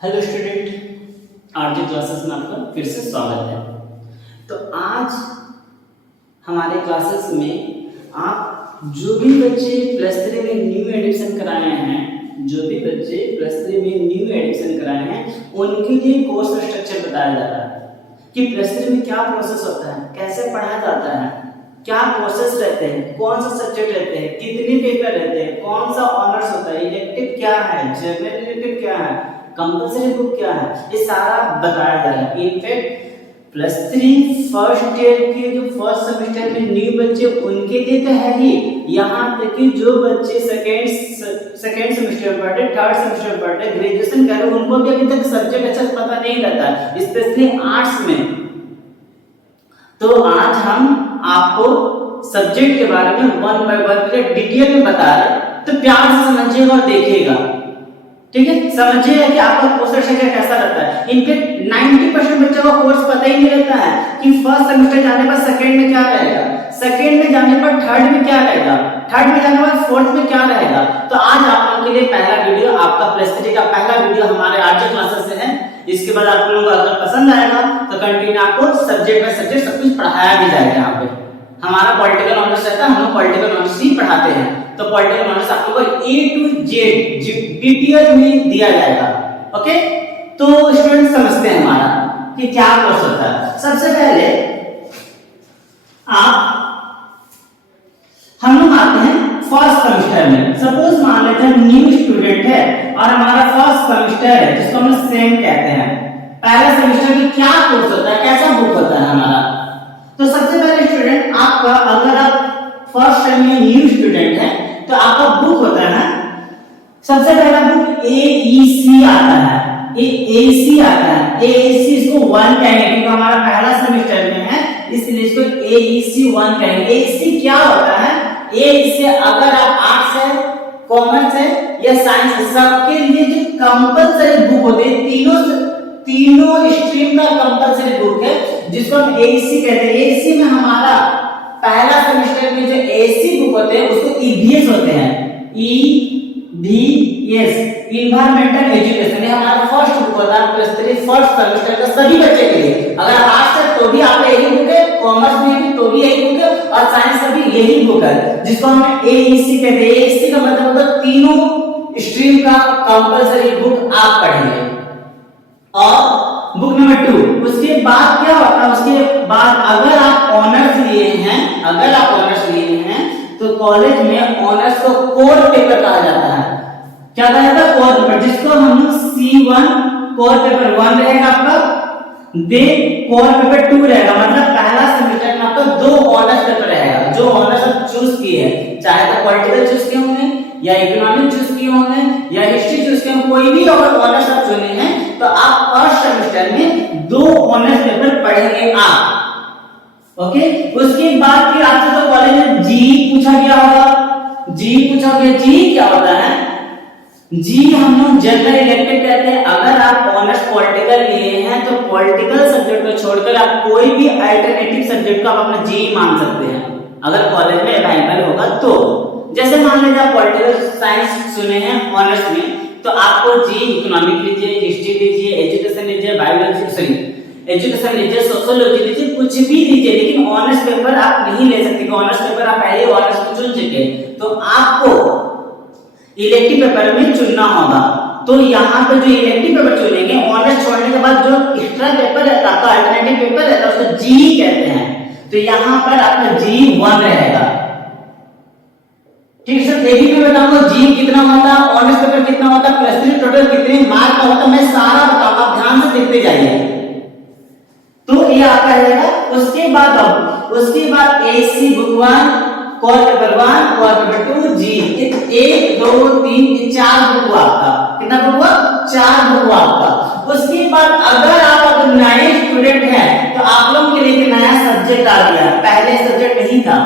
Hello student, RJ classes में आपका फिर से स्वागत है। तो आज हमारे क्लासेस में आप जो भी बच्चे प्लस 3 में न्यू एडमिशन कराए हैं, उनके लिए कोर्स स्ट्रक्चर बताया जा रहा है कि प्लस 3 में क्या प्रोसेस होता है, कैसे पढ़ाया जाता है, क्या कोर्सेस रहते हैं, कौन सा सब्जेक्ट रहते हैं, कितने पेपर रहते हैं, कौन सा ऑनर्स होता है, इलेक्टिव क्या है, जनरल इलेक्टिव क्या है, कंपलसरी बुक क्या है, ये सारा बताया जा रहा है। इनफैक्ट प्लस 3 फर्स्ट ईयर के जो फर्स्ट सेमेस्टर में न्यू बच्चे उनके लिए तो है ही, यहाँ तक कि जो बच्चे सेकेंड सेमेस्टर में पढ़ते, थर्ड सेमेस्टर में पढ़ते, ग्रेजुएशन कर रहे, उनको भी अभी तक सब्जेक्ट अच्छा पता नहीं रहता, स्पेशली आर्ट्स में। तो आज हम आपको सब्जेक्ट के बारे में वन बाय वन डिटेल में बता रहे हैं, तो प्यार से समझिएगा और देखिएगा, ठीक है। समझिए कि आपका कोर्स स्ट्रक्चर कैसा रहता है। इनके 90% बच्चों को कोर्स पता ही नहीं रहता है कि फर्स्ट सेमेस्टर जाने पर सेकंड में क्या रहेगा, सेकंड में जाने पर थर्ड में क्या रहेगा, थर्ड में जाने पर फोर्थ में क्या रहेगा। तो आज आप लोगों के लिए पहला वीडियो, आपका प्लस 3 का पहला वीडियो हमारे आरजे क्लासेस से है। इसके बाद आप लोगों को अगर पसंद आएगा तो कंटिन्यू आपको सब्जेक्ट बाय सब्जेक्ट सब कुछ पढ़ाया भी जाएगा। यहाँ पे हमारा पॉलिटिकल ऑनर्स रहता है, हम लोग पॉलिटिकल ऑनर्स ही पढ़ाते हैं। तो पॉलिटिकल ऑनर्स आप लोगों को ए टू जेड डिटेल में दिया जाएगा। ओके, तो स्टूडेंट समझते हैं हमारा कि क्या कोर्स होता है। सबसे पहले हम लोग आते हैं फर्स्ट सेमेस्टर में। सपोज मान लेते हैं न्यू स्टूडेंट है और हमारा फर्स्ट सेमेस्टर है जिसको हम सेम कहते हैं। पहला सेमेस्टर में क्या कोर्स होता है, कैसा बुक होता है हमारा। तो सबसे पहले स्टूडेंट आपका, अगर आप फर्स्ट सेम में न्यू स्टूडेंट है तो आपका बुक होता है, सबसे पहला बुक AEC आता है, AEC आता है। AEC इसको 1 कहेंगे क्योंकि हमारा पहला सेमेस्टर में है, इसलिए इसको AEC 1 कहेंगे। AEC क्या होता है, AEC अगर आप आर्ट्स है, कॉमर्स है या साइंस है, सबके लिए जो कंपलसरी बुक होते हैं, तीनों स्ट्रीम का कंपलसरी बुक है जिसको हम AEC कहते हैं। AEC में हमारा पहला सेमेस्टर में जो AEC बुक होते हैं उसको EVS होते हैं, EVS इन्वायरमेंटल एजुकेशन। ये हमारा फर्स्ट बुक होता है प्लस 3 फर्स्ट सेमेस्टर का सभी बच्चे के लिए। अगर आर्ट्स है तो भी आपका यही बुक है, कॉमर्स में भी तो भी यही बुक है और साइंस में भी यही बुक है जिसको हम AEC कहते हैं। AEC का मतलब होता है तीनों स्ट्रीम का कंपलसरी बुक आप पढ़ेंगे। और बुक नंबर 2, उसके बाद क्या होता है, उसके बाद अगर आप ऑनर्स लिए हैं तो कॉलेज में ऑनर्स को कोर पेपर कहा जाता है। क्या कहा जाता है, कोर पेपर, जिसको हम C1 कोर पेपर 1 रहेगा आपका, दे कोर पेपर 2 रहेगा। मतलब पहला सेमेस्टर में आपका 2 ऑनर्स पेपर रहेगा। जो ऑनर्स आप चूज किए हैं, चाहे तो पॉलिटिकल चूज किए होंगे या इकोनॉमिक चूज किए होंगे या हिस्ट्री चूज किए होंगे, कोई भी अगर ऑनर्स आप चुने हैं तो आप फर्स्ट सेमेस्टर में 2 ऑनर्स पेपर पढ़ेंगे आप। ओके, उसके बाद फिर आपसे तो कॉलेज में जी पूछा गया होगा। जी क्या होता है, जी हम लोग जनरल इलेक्टिव कहते हैं। अगर आप ऑनर्स पॉलिटिकल लिए हैं तो पॉलिटिकल सब्जेक्ट को छोड़कर आप कोई भी अल्टरनेटिव सब्जेक्ट को आप अपना जी मान सकते हैं अगर कॉलेज में अवेलेबल होगा तो। जैसे मान लीजिए आप पॉलिटिकल साइंस चुने हैं ऑनर्स में तो आपको जी इकोनॉमिक लीजिए, हिस्ट्री लीजिए, एजुकेशन लीजिए, एजुकेशन लीजिए, सोशियोलॉजी लीजिए, कुछ भी लीजिए, लेकिन ऑनर्स पेपर आप नहीं ले सकते। ऑनर्स पेपर आप पहले ऑनर्स को चुन चुके तो आपको इलेक्टिव पेपर में चुनना होगा। तो यहाँ पे जो इलेक्टिव पेपर चुनेंगे, ऑनर्स छोड़ने के बाद जो एक्स्ट्रा पेपर रहता है, अल्टरनेटिव पेपर रहता है, उसको जी कहते हैं। तो यहाँ पर आपका G1 रहेगा। ठीक है, ये भी मैं बताऊंगा जी कितना होता है, ऑनर्स पेपर कितना होता है, प्लस 3 टोटल कितने मार्क का होता है, मैं सारा बताऊंगा, आप ध्यान से देखते जाइए। तो ये आपका रहेगा। उसके बाद AEC book 1 core paper 1 core paper 2 जी 1 2 3 4 बुक आपका। कितना बुक हुआ, 4 बुक हुआ आपका। उसके बाद अगर नए स्टूडेंट हैं तो आप लोगों के लिए नया सब्जेक्ट आ गया, पहले सब्जेक्ट नहीं था,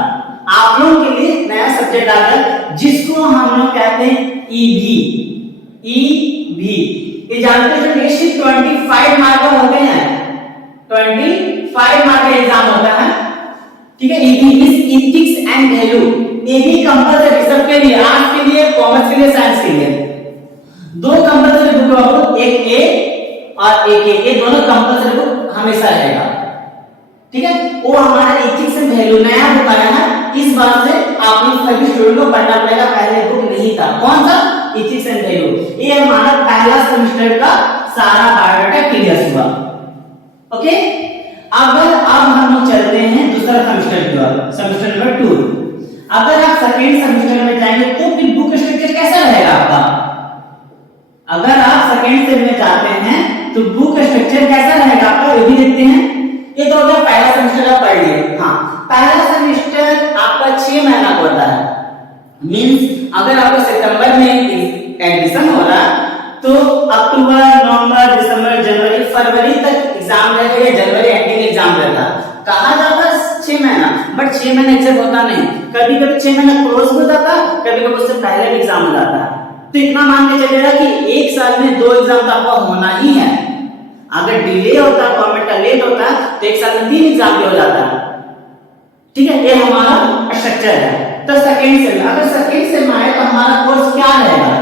आप लोगों के लिए नया सब्जेक्ट आ गया जिसको हम लोग कहते हैं EV। ये जानते हैं कि सिर्फ 25 मार्क का होते हैं, 25 मार्क का एग्जाम होता है। ठीक है, EV is ethics and value. ये भी कंपलसरी सबके लिए, आर्ट्स के लिए, कॉमर्स के लिए, साइंस के लिए। 2 कंपलसरी बुक, एक A और एक ये दोनों कंपल्सरी बुक हमेशा रहेगा। ठीक है, वो हमारा एथिक्स एंड वैल्यू नया बुक आया है, इस बात से आपने सभी स्टूडेंट को पढ़ना पड़ेगा, पहले बुक नहीं था। कौन सा? Ethics and value. ये हमारा पहला सेमेस्टर का सारा बायोडाटा क्लियर हुआ। ओके, अब हम लोग चलते हैं दूसरा सेमेस्टर की ओर, सेमेस्टर नंबर 2। अगर आप सेकेंड सेमेस्टर में जाएंगे तो फिर बुक स्ट्रक्चर कैसा रहेगा आपका? अगर आप सेकेंड सेम में जाते हैं तो बुक स्ट्रक्चर कैसा रहेगा आपका, ये भी देखते हैं। ये तो अगर पहला सेमेस्टर आप पढ़ लिए। हाँ, पहला सेमेस्टर आपका 6 महीना का होता है। मींस अगर आपको सितंबर में एडमिशन हो रहा तो अक्टूबर, नवंबर, दिसंबर, जनवरी, फरवरी तक एग्जाम रहेगा, या जनवरी एंडिंग एग्जाम रहता। कहा जाता 6 महीना, बट 6 महीना एग्जाम होता नहीं। कभी कभी 6 महीना क्रॉस हो जाता, कभी कभी उससे पहले भी एग्जाम हो जाता है। तो इतना मान के चलेगा कि एक साल में 2 एग्जाम तो आपका होना ही है। अगर डिले होता, गवर्नमेंट का लेट होता तो एक साल में 3 एग्जाम भी हो जाता। ठीक है, ये हमारा स्ट्रक्चर है। तो सेकेंड सेम, अगर सेकेंड सेम आए तो हमारा कोर्स क्या रहेगा?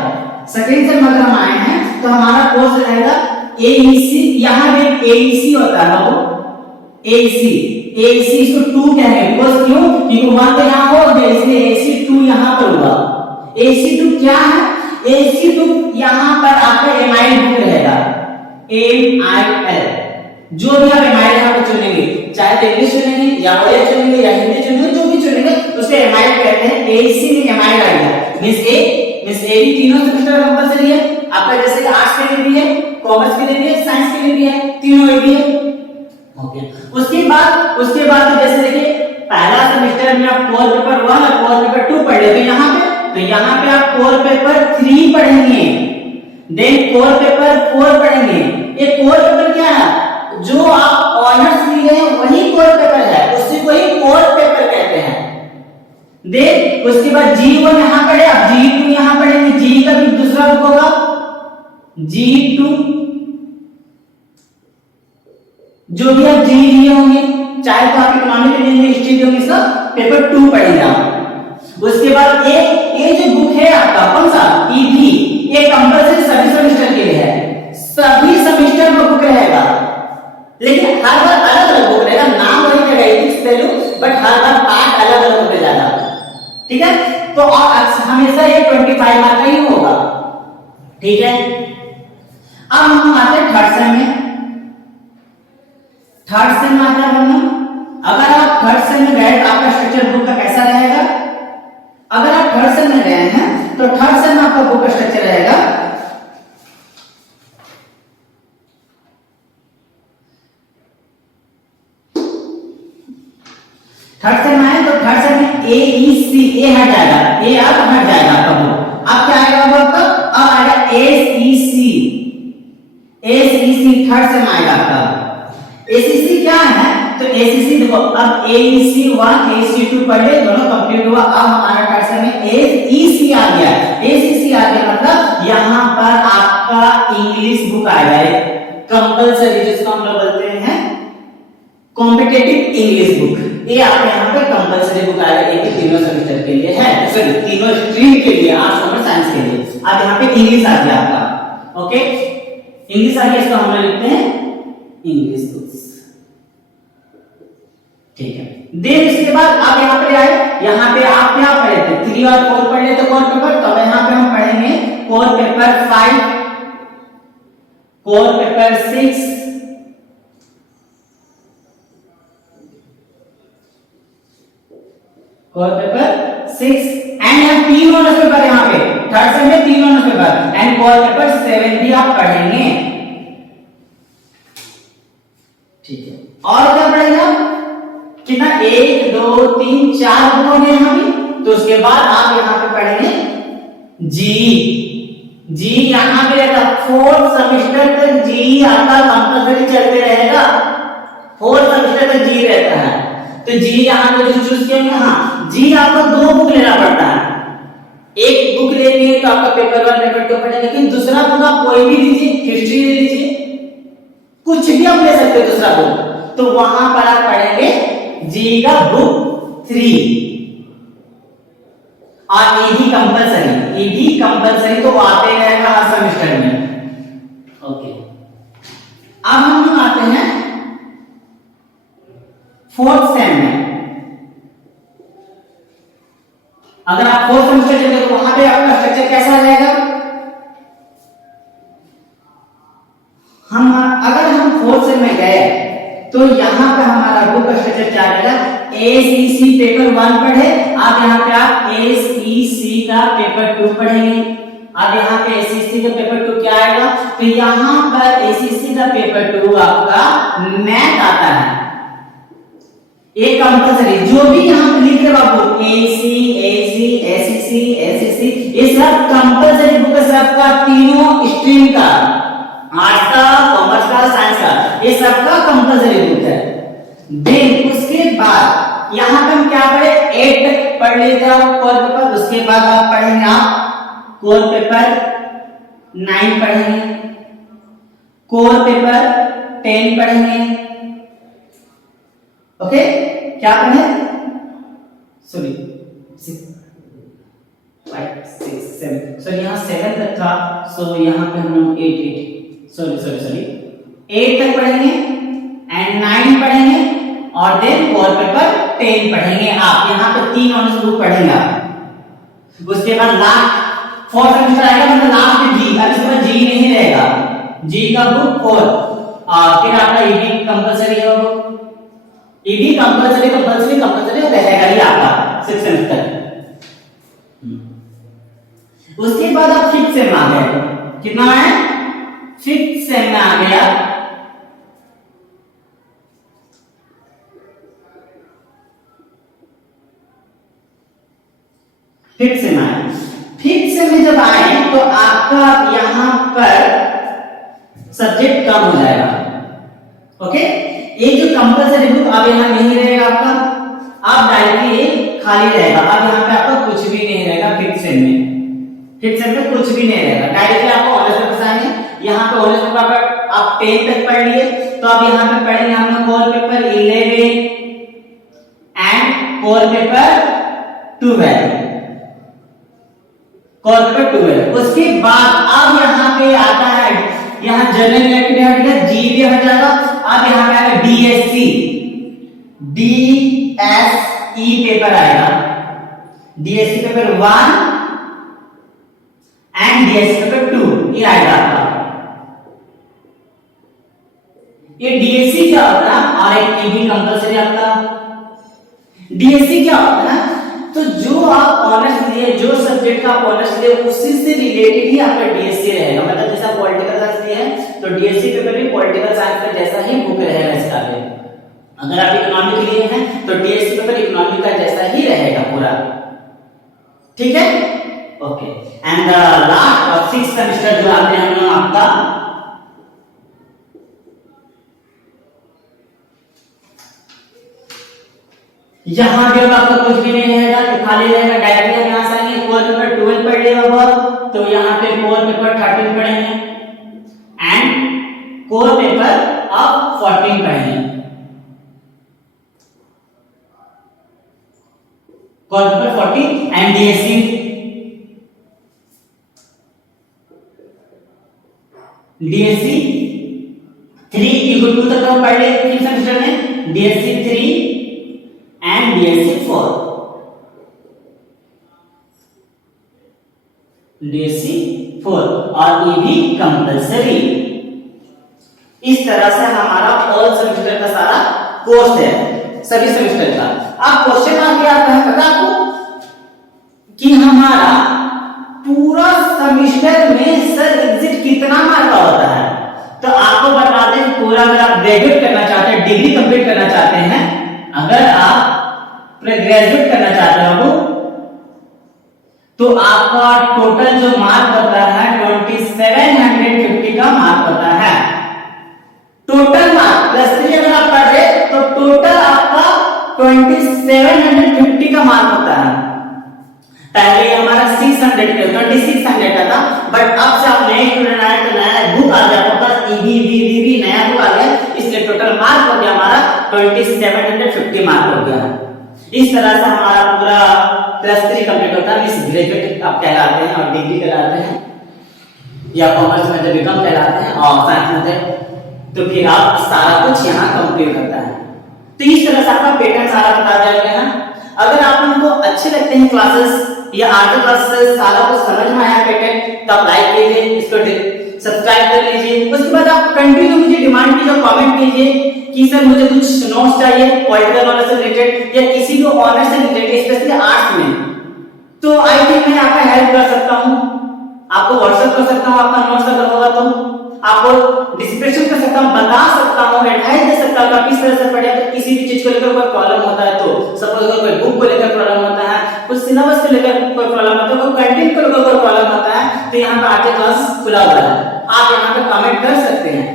सेकेंड सेम अगर हम आए हैं तो हमारा कोर्स रहेगा एईसी। यहाँ पे एईसी होता है, वो एईसी इसको 2 कहेंगे। बिकॉज़ क्यों? क्योंकि 1 तो यहाँ हो गया, इसलिए एईसी 2 यहाँ पर हुआ। एईसी 2 क्या है? एईसी 2 यहाँ पर आपका एमआईएल बुक रहेगा, एमआईएल। जो भी आप एमआईएल यहाँ पर चुनेंगे, चाहे तो इंग्लिश चुनेंगे या ओएस चुनेंगे या हिंदी चुनेंगे, जो भी चुनेंगे उसको एमआईएल कहते हैं। एईसी में एमआईएल आ गया, मींस ए भी तीनों सेमेस्टर कंपलसरी है आपका, जैसे कि आर्ट्स के लिए भी है, कॉमर्स के लिए भी है, साइंस के लिए भी है, तीनों ए भी है। ओके, उसके बाद तो जैसे देखिए पहला सेमेस्टर में आप कोर पेपर 1 और कोर पेपर 2 पढ़ लेते हैं यहाँ पे आप कोर पेपर 3 पढ़ेंगे, देन कोर पेपर 4 पढ़ेंगे। ये कोर पेपर क्या है? जो आप ऑनर्स लिए हैं वही कोर पेपर है, उसी को ही कोर पेपर कहते हैं। देन उसके बाद G1 यहाँ पढ़े, अब G2 यहाँ पढ़ेंगे। जी का भी दूसरा बुक होगा G2, जो भी आप जी लिए होंगे, चाहे तो आप इकोनॉमिक लेंगे, हिस्ट्री लेंगे, सब पेपर 2 पढ़ेंगे आप। उसके बाद ये जो बुक है आपका कौन सा? ईवी, ये कंपलसरी सभी सेमेस्टर के लिए है, सभी सेमेस्टर में बुक रहेगा, लेकिन हर बार अलग अलग बुक रहेगा। नाम वही रहेगा ethics value, but her bar part अलग अलग होते जाएगा। ठीक है, तो हमेशा ये 25 मार्क का ही होगा। ठीक है, अब हम आते हैं थर्ड सेम में। थर्ड सेम में आता है, अगर आप थर्ड सेम में गए तो आपका स्ट्रक्चर बुक का कैसा रहेगा? अगर आप थर्ड सेम में गए हैं तो थर्ड सेम में आपका बुक का स्ट्रक्चर रहेगा थर्ड सेम आए तो थर्ड सेम में ए ई सी, ए हट जाएगा, ए अब हट जाएगा आपका बुक। अब क्या आएगा आपका? अब आएगा एस ई सी, थर्ड सेम आएगा आपका। एसीसी क्या है? तो एसीसी देखो, अब एईसी 1 एईसी 2 पढ़ ले, दोनों कंप्लीट हुआ। अब हमारा थर्ड सेम में एसीसी आ गया। एसीसी आ गया मतलब यहाँ पर आपका इंग्लिश बुक आ जाए, कंपलसरी, जिसको हम लोग बोलते हैं कॉम्पिटिटिव इंग्लिश बुक। ये आपके यहाँ पे कंपलसरी बुक आएगा, ये तीनों सेमेस्टर के लिए है, सॉरी तीनों स्ट्रीम के लिए, आर्ट्स कॉमर्स साइंस के लिए। अब यहाँ पे इंग्लिश आ गया आपका। ओके, इंग्लिश आ गया, इसको हम लोग लिखते हैं इंग्लिश बुक्स। ठीक है, देन इसके बाद आप यहाँ पे आए, यहाँ पे आप क्या पढ़े थे? 3 और 4 पढ़ लेते कोर पेपर, तो यहाँ पे हम पढ़ेंगे core paper 5, core paper 6, core paper 6 and यहाँ 3 ऑनर्स पेपर, यहाँ पे थर्ड सेम में 3 honours paper and core paper 7 भी आप पढ़ेंगे। ठीक है, और क्या पढ़ेंगे आप? कितना? 1 2 3 4 बुक होंगे यहाँ भी। तो उसके बाद आप यहाँ पे पढ़ेंगे जी यहाँ पे रहता, 4th सेमेस्टर तक जी आपका कंपलसरी चलते रहेगा, 4th सेमेस्टर तक जी रहता है। तो जी यहाँ पे जो चूज किया, हाँ जी आपको 2 बुक लेना पड़ता है। एक बुक लेंगे तो आपका पेपर 1 पेपर 2 पढ़ेंगे, लेकिन दूसरा बुक आप कोई भी लीजिए, हिस्ट्री ले लीजिए, कुछ भी आप ले सकते हो दूसरा बुक, तो वहां पर आप पढ़ेंगे जी का बुक 3 और ईडी कंपलसरी, तो आते रहेगा हर सेमेस्टर में। ओके, फोर्थ सेम में, अगर आप फोर्थ सेमेस्टर चले तो वहां पे आपका स्ट्रक्चर कैसा रहेगा? अगर हम फोर्थ सेम में गए तो यहाँ पे हमारा बुक का स्ट्रक्चर क्या रहेगा? एसीसी पेपर 1 पढ़े, अब यहाँ पे आप एसीसी का पेपर 2 पढ़ेंगे। अब यहाँ पे एसीसी का पेपर 2 क्या आएगा? तो यहाँ पर एसीसी का पेपर 2 आपका मैथ आता है, एक कंपलसरी, जो भी यहाँ पे लिख रहे बाबू एसी एसी एसीसी एसीसी, ये सब कंपलसरी बुक है सबका, तीनों स्ट्रीम का, आर्ट्स का, कॉमर्स का, साइंस का, ये सबका कंपलसरी बुक है। देन उसके बाद यहाँ पे हम क्या पढ़े? 8 तक पढ़ लेते हैं कोर पेपर, उसके बाद आप पढ़ेंगे आप कोर पेपर 9 पढ़ेंगे, कोर पेपर 10 पढ़ेंगे। ओके, क्या पढ़े? सॉरी 5 6 7, सो यहाँ 7 तक था, सो यहाँ पे हम लोग 8 तक पढ़ेंगे एंड 9 पढ़ेंगे और देन कोर पेपर 10 पढ़ेंगे। आप यहाँ पे 3 ऑनर्स बुक पढ़ेंगे आप। उसके बाद लास्ट फोर्थ सेमेस्टर आएगा, मतलब लास्ट जी, अब इसके बाद जी नहीं रहेगा, जी का बुक 4, और फिर आपका ईडी कंपलसरी है, वो ईडी कंपलसरी रहेगा ही आपका 6 सेमेस्टर। उसके बाद आप फिफ्थ सेम आ गए, कितना है? फिफ्थ सेम में आ गया, फिफ्थ सेम आए। फिफ्थ सेम में जब आए तो आपका यहां पर सब्जेक्ट कम हो जाएगा। ओके, एक जो कंपलसरी बुक अब यहां नहीं रहेगा आपका, अब डायरेक्टली खाली रहेगा। अब यहां पे आपका कुछ भी नहीं रहेगा फिफ्थ सेम में, फिफ्थ सेम में कुछ भी नहीं रहेगा, डायरेक्टली आपको ऑनर्स पेपर आएंगे। यहाँ पे ऑनर्स पेपर आप 10 तक पढ़ लिए, तो अब यहाँ पे पढ़ेंगे हम लोग core paper 11 and core paper 12, core paper 12। उसके बाद अब यहाँ पे आता है, यहाँ जनरल इलेक्टिव हट गया, जीडी हट जाएगा, अब यहाँ पे आएगा डीएससी, डीएसई पेपर आएगा, DSC paper 1 and DSC paper 2, ये आएगा आपका। ये डीएससी क्या होता है और एक ईडी कंपलसरी आपका। डीएससी क्या होता है? तो जो आप ऑनर्स लिए, जो सब्जेक्ट का आप ऑनर्स लिए, उसी से रिलेटेड ही आपका डीएससी रहेगा। मतलब जैसा पॉलिटिकल साइंस लिए है तो डीएससी पेपर भी पॉलिटिकल साइंस का जैसा ही बुक रहेगा इसका भी। अगर आप इकोनॉमी के लिए हैं तो डीएससी पेपर इकोनॉमी का जैसा ही रहेगा पूरा, ठीक है? ओके, एंड लास्ट और 6th सेमेस्टर जो आते हैं हम लोग आपका, यहां पे आपका कुछ भी नहीं रहेगा, खाली रहेगा, डायरेक्टली यहां से आएंगे कोर पेपर 12 पढ़ लिया होगा, तो यहां पे कोर पेपर 13 पढ़ेंगे एंड कोर पेपर अब 14 पढ़ेंगे, core paper 14 and DSC DSC 3 equal to तक हम पढ़ लिए 3 सेमेस्टर में, डीएससी 3 एंड डीएससी 4, डीएससी 4 और ईडी कंपलसरी। इस तरह से हमारा ऑल सेमेस्टर का सारा कोर्स है, सभी सेमेस्टर का। अब क्वेश्चन आ गया है, पता आपको कि हमारा पूरा सेमेस्टर में सर एग्जिट कितना मार्क का होता है? तो आपको बता दें, पूरा अगर आप ग्रेजुएट करना चाहते हैं, डिग्री कंप्लीट करना चाहते हैं, अगर आप ग्रेजुएट करना चाहते हो तो आपका टोटल जो मार्क होता है 2750 का मार्क होता है। टोटल मार्क प्लस 3 अगर आप पढ़ रहे तो टोटल आपका 2750 का मार्क होता है। पहले हमारा 2600 का था, बट अब से आप नए स्टूडेंट आए तो नया बुक आ गया, आपके पास ईबी नया बुक आ गया, इसलिए टोटल मार्क हो गया हमारा 2750 मार्क हो गया। इस तरह से हमारा पूरा +3 कंप्लीट होता है। इस ग्रेजुएट आप कहलाते हैं और डिग्री कहलाते हैं, या कॉमर्स में जब बीकॉम कहलाते हैं और साइंस में तो फिर आप सारा कुछ यहाँ कंप्लीट करता है। तो इस तरह से आपका पैटर्न सारा बता दिया गया है। अगर आप उनको अच्छे लगते हैं क्लासेस या आगे क्लासेस सारा कुछ समझ में आया पैटर्न, तो आप लाइक कीजिए, इसको सब्सक्राइब कर लीजिए। उसके बाद आप कंटिन्यू मुझे डिमांड कीजिए, कमेंट कीजिए कि सर मुझे कुछ नोट्स चाहिए पॉलिटिकल नॉलेज से रिलेटेड या किसी भी ऑनर्स से रिलेटेड, स्पेशली आर्ट्स में, तो आई थिंक मैं आपका हेल्प कर सकता हूँ। आपको व्हाट्सएप कर सकता हूँ, आपका नोट्स अगर होगा तो आपको डिस्क्रिप्शन कर सकता हूँ, बता सकता हूँ, एडवाइस दे सकता हूँ किस तरह से पढ़े। अगर किसी भी चीज को लेकर कोई प्रॉब्लम होता है, तो सपोज अगर कोई बुक को लेकर प्रॉब्लम होता है, कुछ सिलेबस को लेकर कोई प्रॉब्लम होता है, कोई कंटेंट को लेकर कोई प्रॉब्लम होता है, तो यहाँ पे आर्ट क्लास खुला हुआ है, आप यहाँ पे कमेंट कर सकते हैं।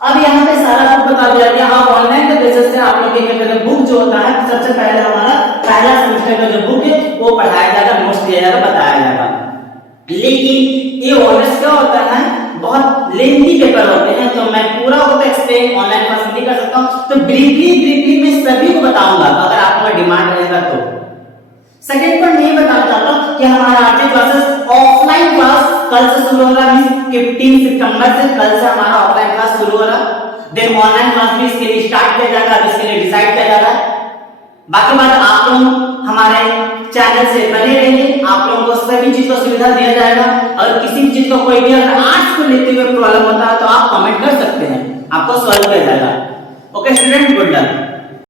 अब यहाँ पे सारा कुछ बता दिया गया। आप ऑनलाइन के बेसिस पे आप लोग क्या करेंगे, बुक जो होता है सबसे पहले हमारा पहला सेमेस्टर का जो बुक है वो पढ़ाया जाएगा, नोट्स दिया जाएगा, बताया जाएगा। लेकिन ये ऑनर्स क्या होता है, बहुत लेंथी पेपर होते हैं, तो मैं पूरा होता एक्सप्लेन ऑनलाइन क्लास नहीं कर सकता हूं, तो ब्रीफली मैं सभी को बताऊंगा अगर आपका डिमांड रहेगा तो। सेकंड पॉइंट ये बताना चाहता हूं कि हमारा आरटी क्लासेस ऑफलाइन क्लास कल से शुरू हो रहा है, 15 सितंबर से कल से हमारा ऑफलाइन क्लास शुरू हो रहा है। देन ऑनलाइन क्लास भी इसके लिए स्टार्ट किया जाएगा, इसके लिए डिसाइड किया जा रहा है। बाकी बात आप लोग हमारे चैनल से बने रहिए, आप लोगों को सभी चीज का सुविधा दिया जाएगा। और किसी भी चीज को कोई भी अगर आर्ट्स को लेते हुए प्रॉब्लम होता है तो आप कमेंट कर सकते हैं, आपको सॉल्व किया जाएगा। Okay student, good luck.